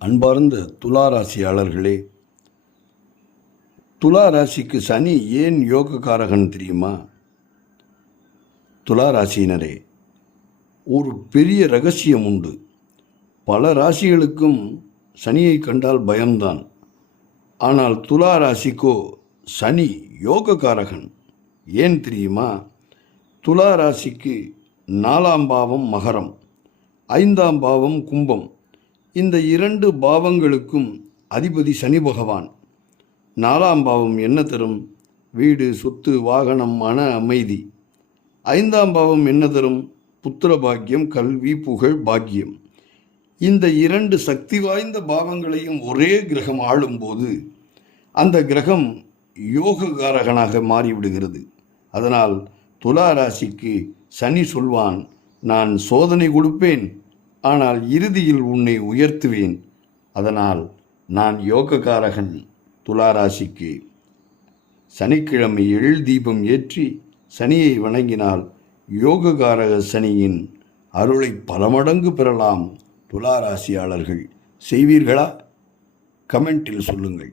அன்பார்ந்த துளாராசியாளர்களே, துளாராசிக்கு சனி ஏன் யோகக்காரகன் தெரியுமா? துளாராசியினரே, ஒரு பெரிய ரகசியம் உண்டு. பல ராசிகளுக்கும் சனியை கண்டால் பயம்தான். ஆனால் துளாராசிக்கோ சனி யோகக்காரகன். ஏன் தெரியுமா? துளாராசிக்கு 4ஆம் பாவம் மகரம், 5ஆம் பாவம் கும்பம். இந்த 2 பாவங்களுக்கும் அதிபதி சனி பகவான். 4ஆம் பாவம் என்ன தரும்? வீடு, சொத்து, வாகனம், மன அமைதி. 5ஆம் பாவம் என்ன தரும்? புத்திர பாக்கியம், கல்வி, புகழ், பாக்கியம். இந்த 2 சக்தி வாய்ந்த பாவங்களையும் ஒரே கிரகம் ஆளும்போது அந்த கிரகம் யோககாரகனாக மாறிவிடுகிறது. அதனால் துளாராசிக்கு சனி சொல்வான், நான் சோதனை கொடுப்பேன், ஆனால் இறுதியில் உன்னை உயர்த்துவேன். அதனால் நான் யோகக்காரகன். துளாராசிக்கு சனிக்கிழமை எழில் தீபம் ஏற்றி சனியை வணங்கினால் யோகக்காரக சனியின் அருளை பல மடங்கு பெறலாம். துளாராசியாளர்கள் செய்வீர்களா? கமெண்டில் சொல்லுங்கள்.